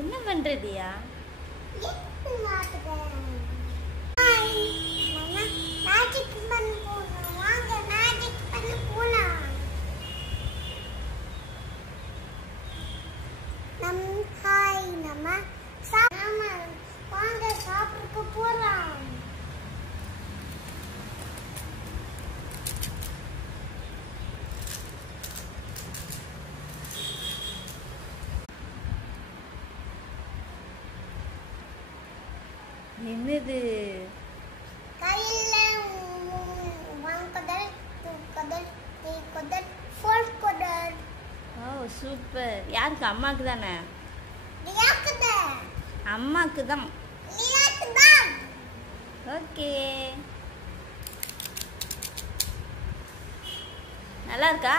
என்ன பண்றதியா? என்னது? ஓ சூப்பர். யாருக்கு? அம்மாக்கு தானே? அம்மாக்கு தான். ஓகே. நல்லா இருக்கா?